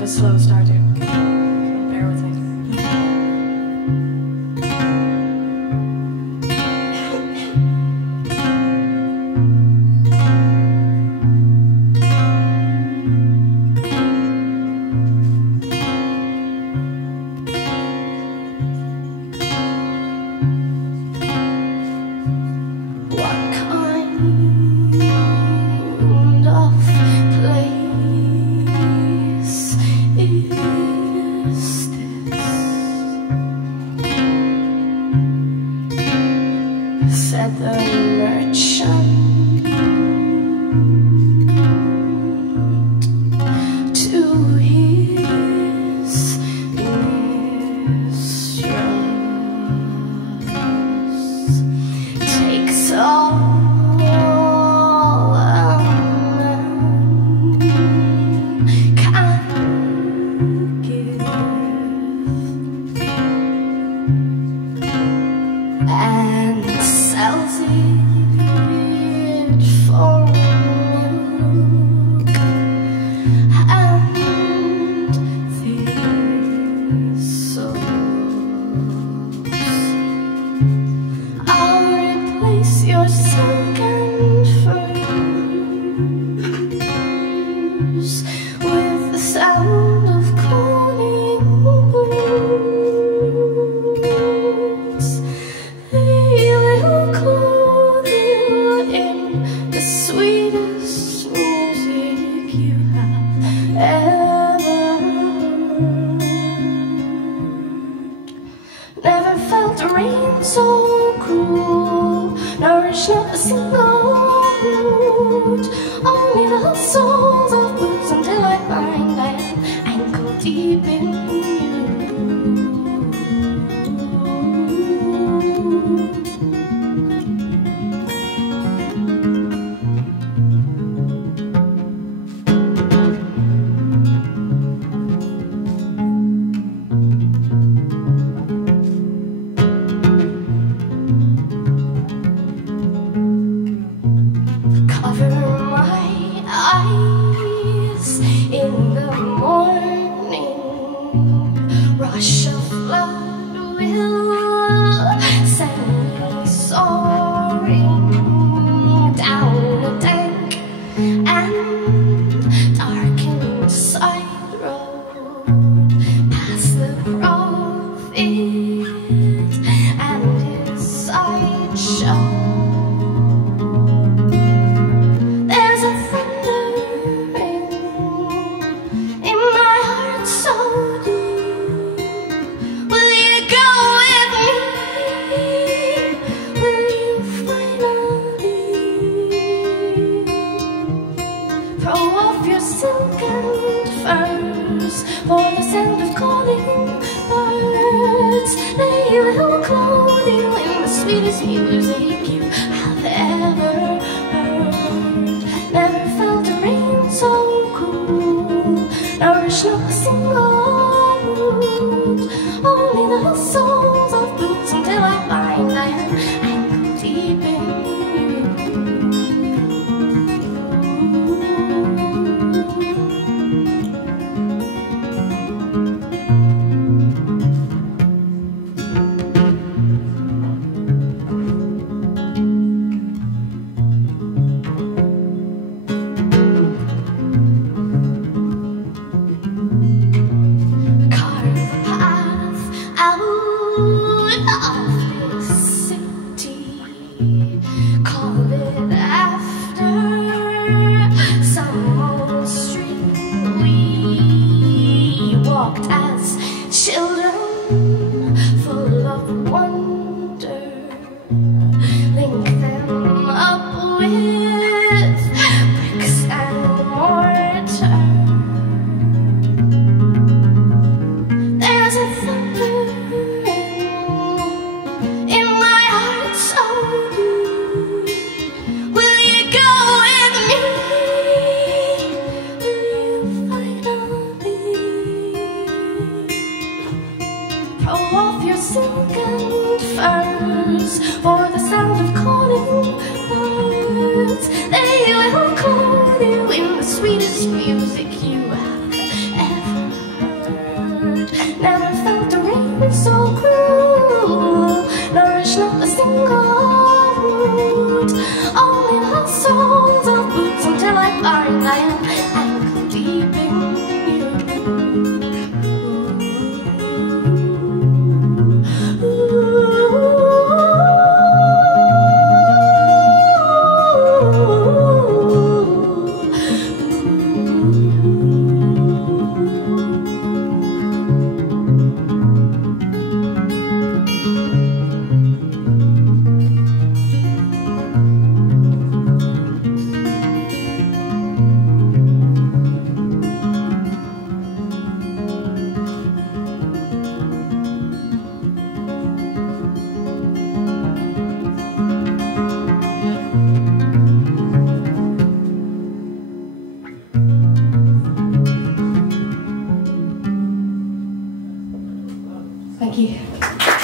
of a slow start here, so bear with me. Said the merchant to his mistress, takes all a man can give, and sells it for milk and thistles. I'll replace your silk and furs with the sound of calling birds. They will clothe you in the sweetest music you have ever heard. Never felt the rain so cruel, nourished not a single root. Only the soles of boots until I find I am ankle deep in you. Cover my eyes in the morning, rush of flood will send me soaring down a dank and darkened side road, past the prophet and his sideshow. Throw off your silk and furs for the sound of calling birds. They will clothe you in the sweetest music you have ever heard. Never felt the rain so cool, nourished not a single root. Only the soles of boots until I find I am ankle deep in you. Call it after some old street we walked as children, full of wonder. Link them up with bricks and mortar. There's a thunder in my heart so deep. Thank you.